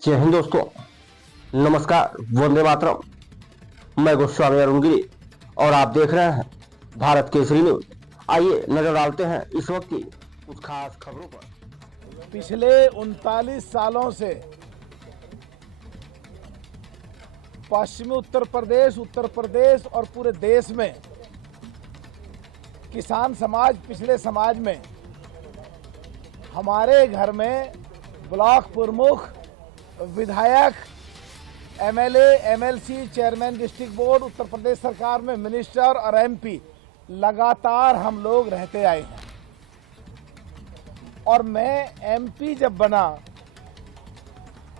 जय हिंद दोस्तों, नमस्कार, वंदे मातरम। मैं गोस्वामी अरुण गिरी और आप देख रहे हैं भारत केसरी न्यूज। आइए नजर डालते हैं इस वक्त की कुछ खास खबरों पर। पिछले 39 सालों से पश्चिमी उत्तर प्रदेश और पूरे देश में किसान समाज, पिछड़े समाज में हमारे घर में ब्लॉक प्रमुख, विधायक, MLA, MLC, chairman district board, Uttar Pradesh सरकार में मिनिस्टर और एमपी लगातार हम लोग रहते आए हैं। और मैं एमपी जब बना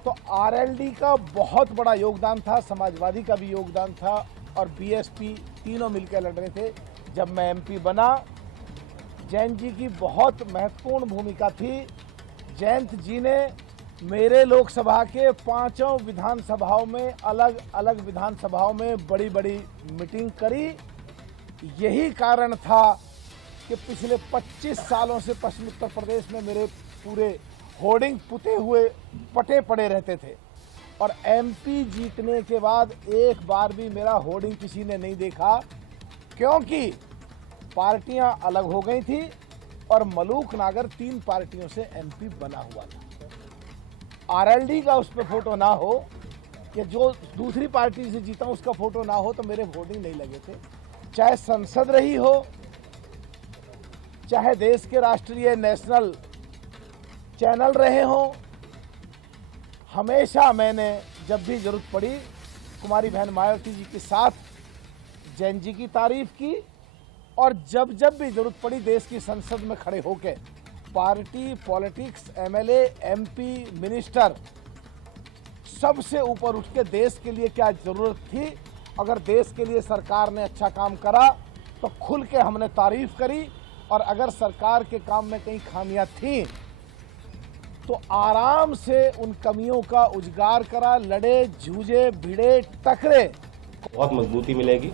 तो आरएलडी का बहुत बड़ा योगदान था, समाजवादी का भी योगदान था और बीएसपी तीनों मिलकर लड़ रहे थे। जब मैं एमपी बना, जयंत जी की बहुत महत्वपूर्ण भूमिका थी। जयंत जी ने मेरे लोकसभा के 5 विधानसभाओं में, अलग अलग विधानसभाओं में बड़ी बड़ी मीटिंग करी। यही कारण था कि पिछले 25 सालों से पश्चिम उत्तर प्रदेश में मेरे पूरे होर्डिंग पुते हुए पटे पड़े रहते थे और एमपी जीतने के बाद एक बार भी मेरा होर्डिंग किसी ने नहीं देखा, क्योंकि पार्टियां अलग हो गई थी और मलूक नागर 3 पार्टियों से एमपी बना हुआ था। आरएलडी का उस पर फोटो ना हो कि जो दूसरी पार्टी से जीता उसका फोटो ना हो तो मेरे होर्डिंग नहीं लगे थे। चाहे संसद रही हो, चाहे देश के राष्ट्रीय नेशनल चैनल रहे हो, हमेशा मैंने जब भी जरूरत पड़ी कुमारी बहन मायावती जी के साथ जैन जी की तारीफ की और जब भी जरूरत पड़ी देश की संसद में खड़े होकर party, politics, MLA, MP, minister सबसे ऊपर उठ के देश के लिए क्या जरूरत थी, अगर देश के लिए सरकार ने अच्छा काम करा तो खुल के हमने तारीफ करी और अगर सरकार के काम में कहीं खामियां थी तो आराम से उन कमियों का उजागर करा, लड़े, जूझे, भिड़े, टकरे। बहुत मजबूती मिलेगी।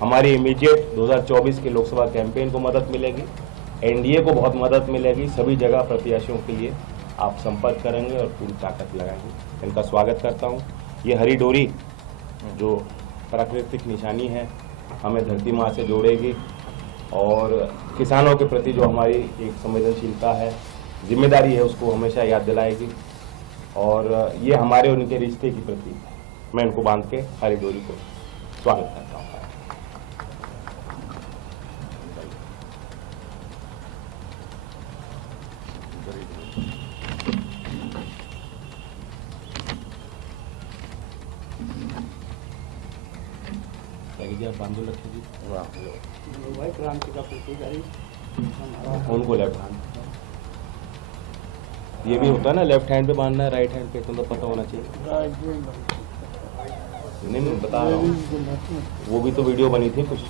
हमारी इमीडिएट 2024 के लोकसभा कैंपेन को मदद मिलेगी, एनडीए को बहुत मदद मिलेगी। सभी जगह प्रत्याशियों के लिए आप संपर्क करेंगे और पूरी ताकत लगाएंगे। इनका स्वागत करता हूं। ये हरी डोरी जो प्राकृतिक निशानी है हमें धरती माँ से जोड़ेगी और किसानों के प्रति जो हमारी एक संवेदनशीलता है, जिम्मेदारी है, उसको हमेशा याद दिलाएगी और ये हमारे उनके रिश्ते की प्रति मैं इनको बांध के हरी डोरी को स्वागत करता हूँ। बांधो लक्ष्मी जी, क्रांति का उनको लेफ्ट हैंड, ये भी होता है ना, लेफ्ट हैंड पे बांधना है, राइट हैंड पे, तो पता होना चाहिए। नहीं बता रहा हूँ, वो भी तो वीडियो बनी थी कुछ।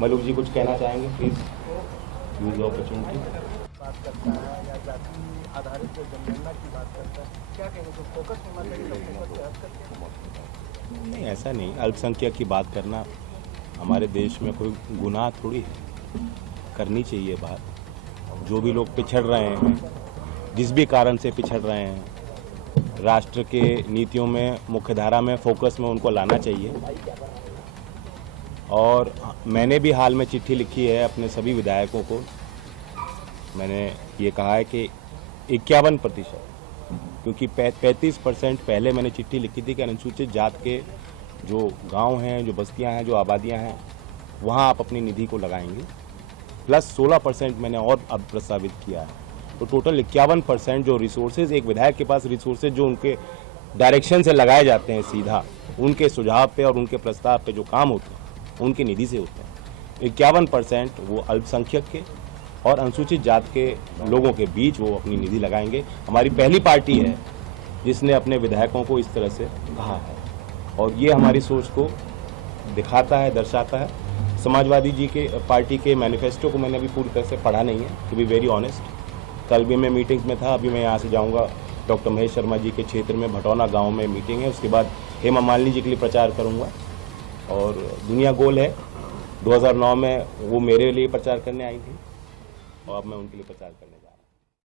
मलूक जी कुछ कहना चाहेंगे प्लीज, यूज अपॉर्चुनिटी। बात करता है या जाति आधारित जनगणना की बात करता है, क्या कहेंगे, तो फोकस होना चाहिए। नहीं, ऐसा नहीं, अल्पसंख्यक की बात करना हमारे देश में कोई गुनाह थोड़ी है, करनी चाहिए बात। जो भी लोग पिछड़ रहे हैं, जिस भी कारण से पिछड़ रहे हैं, राष्ट्र के नीतियों में, मुख्यधारा में, फोकस में उनको लाना चाहिए। और मैंने भी हाल में चिट्ठी लिखी है अपने सभी विधायकों को। मैंने ये कहा है कि 51%, क्योंकि 35% पहले मैंने चिट्ठी लिखी थी कि अनुसूचित जात के जो गांव हैं, जो बस्तियां हैं, जो आबादियां हैं, वहां आप अपनी निधि को लगाएंगे। प्लस 16% मैंने और अब प्रस्तावित किया है, तो टोटल 51% जो रिसोर्सेज, एक विधायक के पास रिसोर्सेज जो उनके डायरेक्शन से लगाए जाते हैं, सीधा उनके सुझाव पे और उनके प्रस्ताव पे जो काम होते हैं उनकी निधि से होते हैं। 51% वो अल्पसंख्यक के और अनुसूचित जात के लोगों के बीच वो अपनी निधि लगाएंगे। हमारी पहली पार्टी है जिसने अपने विधायकों को इस तरह से कहा है और ये हमारी सोच को दिखाता है, दर्शाता है। समाजवादी जी के पार्टी के मैनिफेस्टो को मैंने अभी पूरी तरह से पढ़ा नहीं है, टू बी वेरी ऑनेस्ट। कल भी मैं मीटिंग्स में था, अभी मैं यहाँ से जाऊँगा डॉक्टर महेश शर्मा जी के क्षेत्र में भटौना गाँव में मीटिंग है, उसके बाद हेमा मालिनी जी के लिए प्रचार करूँगा। और दुनिया गोल है, 2009 में वो मेरे लिए प्रचार करने आई थी और अब मैं उनके लिए प्रचार कर